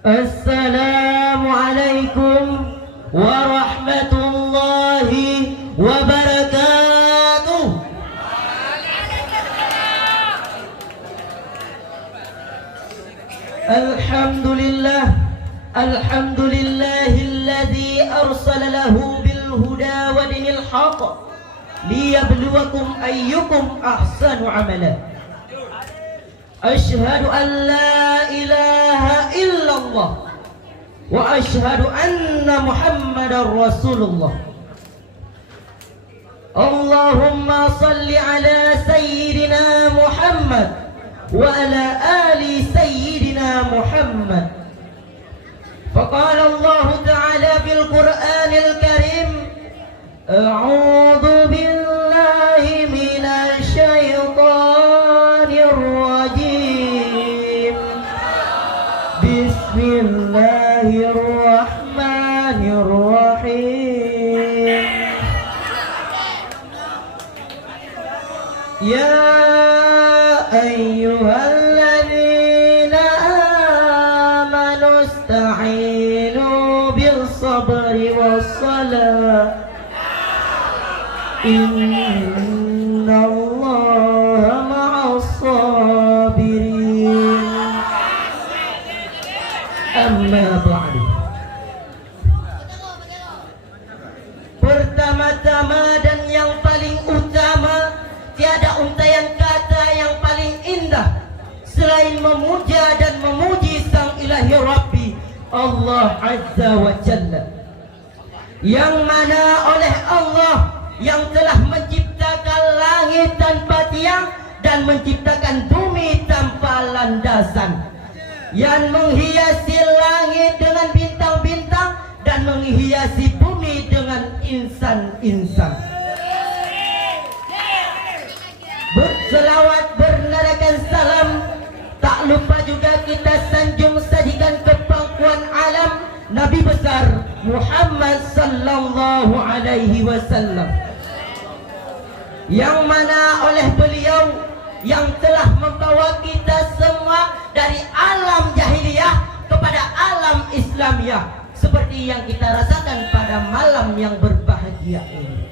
Assalamualaikum warahmatullahi wabarakatuh. Alhamdulillah, alhamdulillahilladzi arsala lahu bil huda wa dinil haqq liyabluwakum ayyukum ahsanu amala. Asyhadu an la ilaha illallah wa asyhadu anna Muhammadar Rasulullah. Allahumma salli ala sayyidina Muhammad wa ala ali sayyidina Muhammad. Faqala Allah ta'ala fil Qur'anil Karim, a'udzu billahi minasy syaithanir rajim. Bismillahirrahmanirrahim. Ya ayyuhalladzina amanu ista'inu bis sabri was salah. Innallaha ma'as sabirin. Amma ba'du. Pertama-tama dan yang paling utama, tiada untaian kata yang paling indah selain memuja dan memuji Sang Ilahi Rabbi Allah Azza wa Jalla, yang mana oleh Allah yang telah menciptakan langit tanpa tiang dan menciptakan bumi tanpa landasan, yang menghiasi langit dengan bintang-bintang dan menghiasi bumi dengan insan-insan. Berselawat, bernadakan salam, tak lupa juga kita sanjung sajikan kepangkuan alam Nabi besar Muhammad sallallahu alaihi wasallam, yang mana oleh beliau yang telah membawa kita semua dari alam jahiliyah kepada alam Islamiyah, seperti yang kita rasakan pada malam yang berbahagia ini.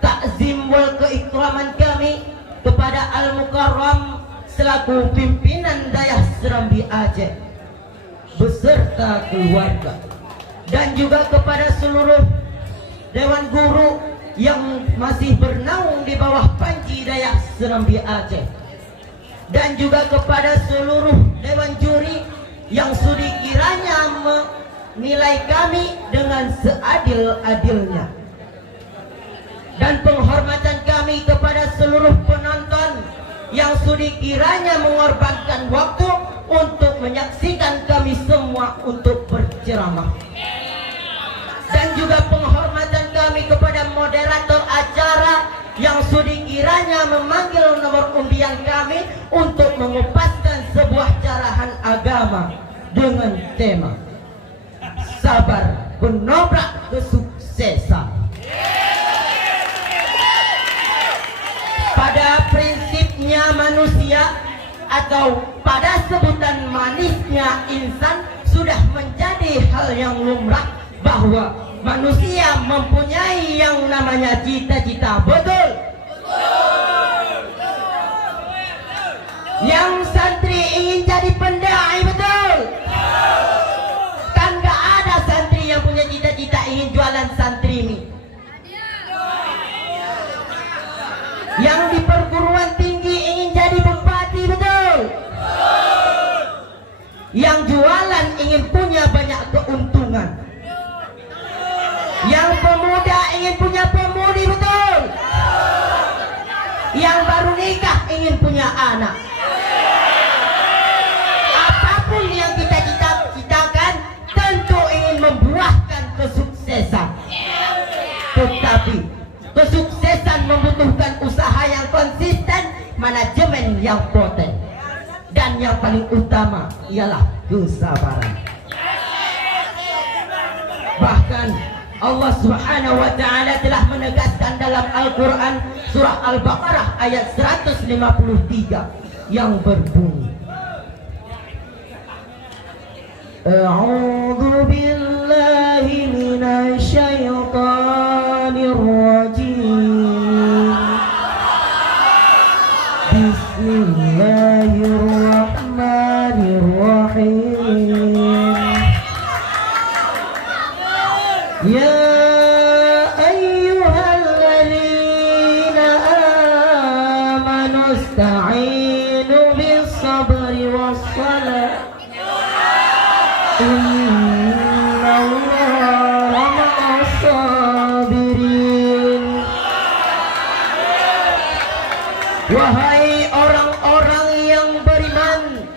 Takzim wal keikraman kami kepada Al-Mukarram selaku pimpinan Dayah Serambi Aceh beserta keluarga, dan juga kepada seluruh Dewan Guru yang masih bernaung di bawah panji Dayah Serambi Aceh, dan juga kepada seluruh Dewan Juri yang sudi kiranya menilai kami dengan seadil-adilnya, dan penghormatan kami kepada seluruh penonton yang sudi kiranya mengorbankan waktu untuk menyaksikan kami semua untuk berceramah, dan juga penghormatan kami kepada moderator acara yang sudi kiranya memanggil nomor undian kami untuk mengupaskan sebuah carahan agama dengan tema sabar penobrak kesuksesan. Pada prinsipnya manusia atau pada sebutan manisnya insan sudah menjadi hal yang lumrah bahwa manusia mempunyai yang namanya cita-cita, betul? Yang santri ingin jadi pendai, betul? Kan gak ada santri yang punya cita-cita ingin jualan santri mie. Yang di perguruan tinggi ingin jadi bupati, betul? Yang jualan ingin punya banyak keuntungan. Yang pemuda ingin punya pemudi, betul? Yang baru nikah ingin punya anak. Apapun yang kita cita-citakan tentu ingin membuahkan kesuksesan. Tetapi kesuksesan membutuhkan usaha yang konsisten, manajemen yang poten, dan yang paling utama ialah kesabaran. Bahkan Allah Subhanahu wa taala telah menegaskan dalam Al-Qur'an surah Al-Baqarah ayat 153 yang berbunyi, A'udzu billahi minasy syaithanir rajim. Bismillahirrahmanirrahim. Ya ayyuhalladzina amanu ista'inu bis-sabri was-salah. Innallaha ma'as-sabirin. Wahai orang-orang yang beriman,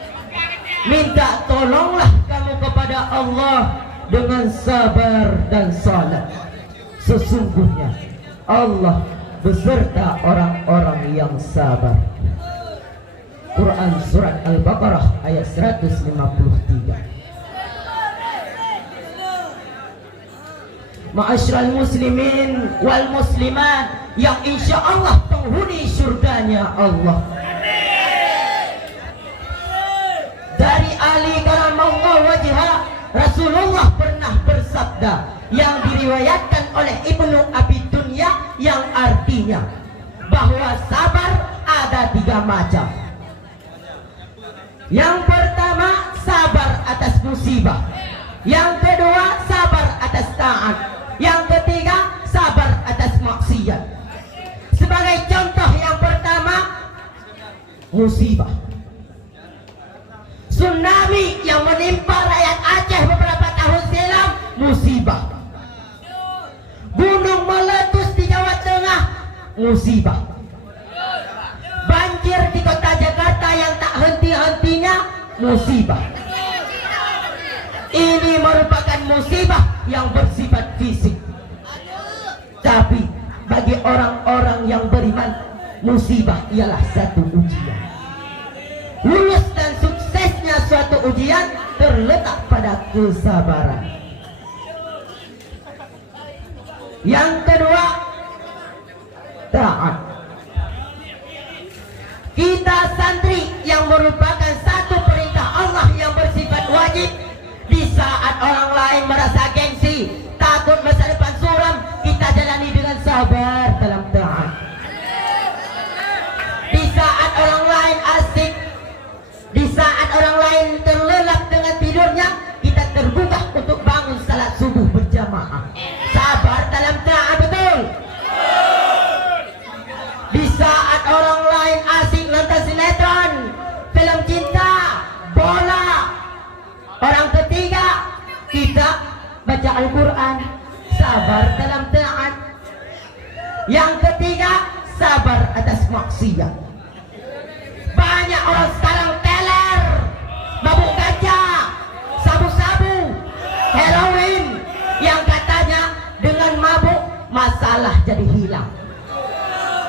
minta tolonglah kamu kepada Allah dengan sabar dan salat. Sesungguhnya Allah beserta orang-orang yang sabar. Quran surat Al-Baqarah ayat 153. Ma'asyiral muslimin wal muslimat yang insya Allah penghuni surganya Allah. Dari Ali karamallahu wajhah, Rasulullah pernah bersabda yang diriwayatkan oleh Ibnu Abi Dunya, yang artinya bahwa sabar ada 3 macam. Yang pertama, sabar atas musibah. Yang kedua, sabar atas taat. Yang ketiga, sabar atas maksiat. Sebagai contoh, yang pertama, musibah. Tsunami yang menimpa rakyat Aceh beberapa tahun silam, musibah. Gunung meletus di Jawa Tengah, musibah. Banjir di kota Jakarta yang tak henti-hentinya, musibah. Ini merupakan musibah yang bersifat fisik. Tapi bagi orang-orang yang beriman, musibah ialah satu ujian. Lulus dan suksesnya suatu ujian terletak pada kesabaran. Yang kedua, taat. Kita santri yang merupakan satu perintah Allah yang bersifat wajib. Di saat orang lain merasa gengsi, takut masa depan suram, kita jalani dengan sabar dalam taat. Di saat orang lain asik, di saat orang lain terlelap dengan tidurnya, kita tergugah untuk bangun salat subuh berjamaah. Sabar dalam taat, betul. Di saat orang lain asik nonton sinetron, film cinta, bola, orang ketiga kita baca Al-Quran, sabar dalam taat. Yang ketiga, sabar atas maksiat. Banyak orang sekarang teler, mabuk ganja, sabu-sabu, heroin, yang katanya dengan mabuk masalah jadi hilang.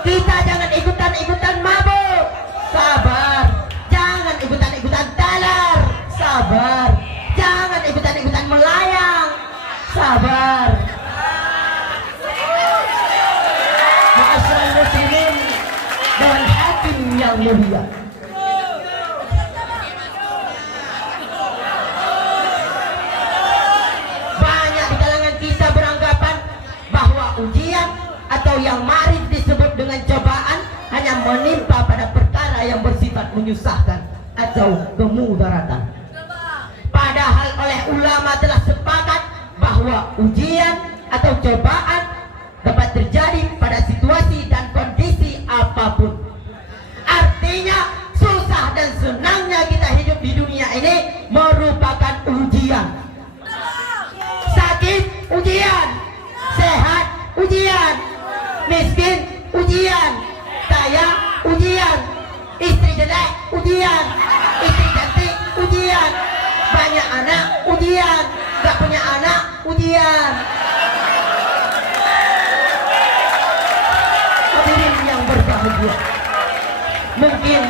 Kita jangan ikutan-ikutan mabuk, sabar. Jangan ikutan-ikutan teler, sabar. Jangan ikutan-ikutan melayang, sabar. Ma'asyiral muslimin dan hakim yang mulia, banyak di kalangan kita beranggapan bahwa ujian atau yang mari disebut dengan cobaan hanya menimpa pada perkara yang bersifat menyusahkan atau kemudaratan. Padahal oleh ulama telah sepakat bahwa ujian atau cobaan dapat terjadi pada situasi dan kondisi apapun. Artinya susah dan senangnya kita hidup di dunia ini merupakan ujian. Sakit, ujian. Sehat, ujian. Miskin, ujian. Kaya, ujian. Istri jelek, ujian. Istri cantik, ujian. Banyak anak, ujian. Gak punya anak, ujian. Hadirin yang berbahagia, mungkin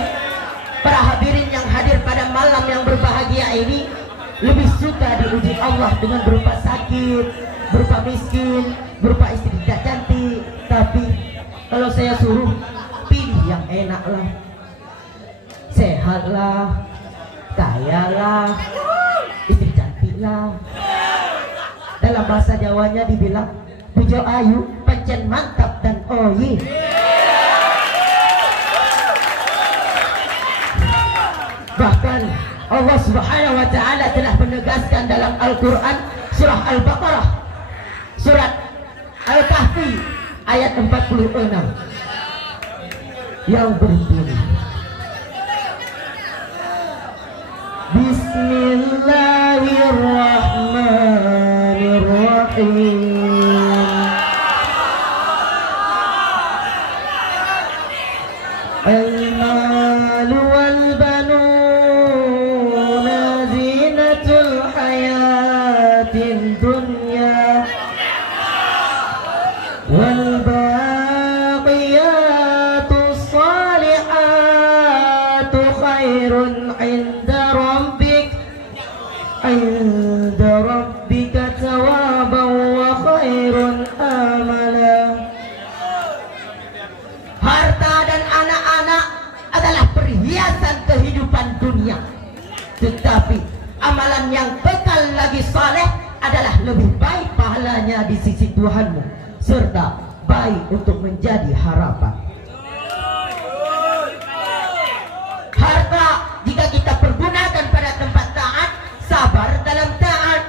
para hadirin yang hadir pada malam yang berbahagia ini lebih suka diuji Allah dengan berupa sakit, berupa miskin, berupa istri tidak cantik. Tapi kalau saya suruh pilih yang enak lah, sehat lah, kaya lah, istri cantik. lah. Dalam bahasa Jawanya dibilang bujo ayu pancen mantap dan oyi. Bahkan Allah Subhanahu wa taala telah menegaskan dalam Al-Qur'an surah Al-Baqarah surat Al-Kahfi ayat 46 yang berbunyi Bismillahirrahmanirrahim. Al-malu wal banuna zinatul hayatid dunya wal baqiyatus salihatu khairun 'inda rabbika thawaban wa khairun amala. Harta dan anak-anak adalah perhiasan kehidupan dunia, tetapi amalan yang kekal lagi saleh adalah lebih baik pahalanya di sisi Tuhanmu, serta baik untuk menjadi harapan. Harta jika kita pergunakan pada tempat taat, sabar dalam taat.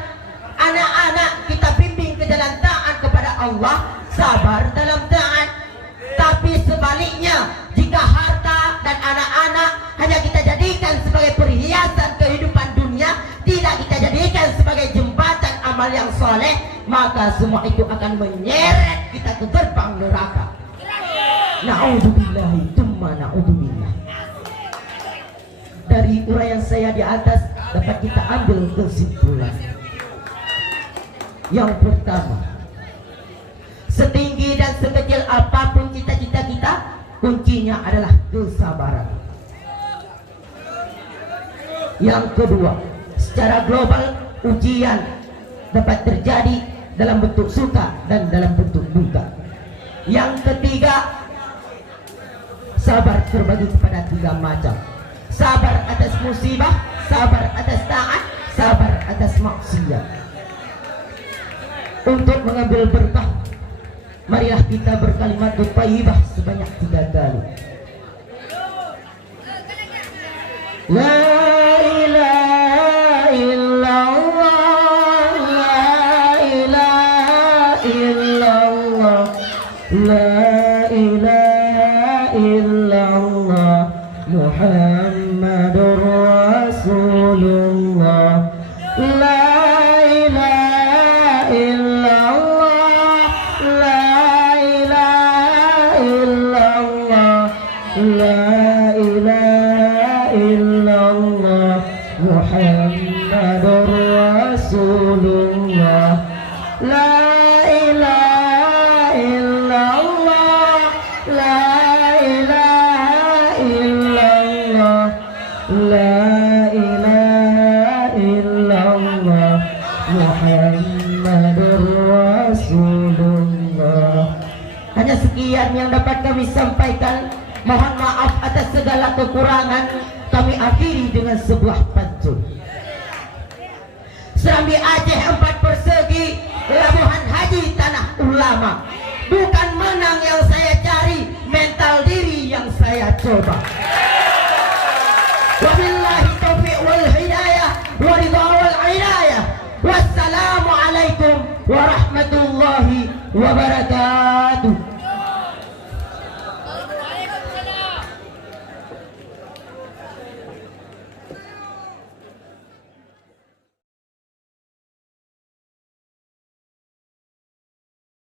Anak-anak kita bimbing ke jalan taat kepada Allah, sabar dalam taat. Tapi sebaliknya, jika harta dan anak-anak hanya kita jadikan sebagai perhiasan kehidupan dunia, tidak kita jadikan sebagai jembatan amal yang soleh, maka semua itu akan menyeret kita ke gerbang neraka. Na'udzubillahi tsumma na'udzubillah. Dari uraian saya di atas dapat kita ambil kesimpulan. Yang pertama, setinggi dan sekecil apapun cita-cita kita, kuncinya adalah kesabaran. Yang kedua, secara global ujian dapat terjadi dalam bentuk suka dan dalam bentuk duka. Yang ketiga, sabar terbagi kepada 3 macam. Sabar atas musibah, sabar atas taat, sabar atas maksiat. Untuk mengambil berkah, marilah kita berkalimat thayyibah sebanyak 3 kali. La ilaha illallah, la ilaha illallah, la ilaha illallah, Muhammadur Rasulullah. La ilaha illallah, la ilaha illallah, la ilaha illallah, Muhammadur Rasulullah. La ilaha illallah, la ilaha illallah, la ilaha illallah, Muhammadur Rasulullah. Hanya sekian yang dapat kami sampaikan. Mohon maaf atas segala kekurangan. Kami akhiri dengan sebuah pantun. Serambi Aceh 4 persegi, Labuhan Haji tanah ulama. Bukan menang yang saya cari, mental diri yang saya coba. Wabillahi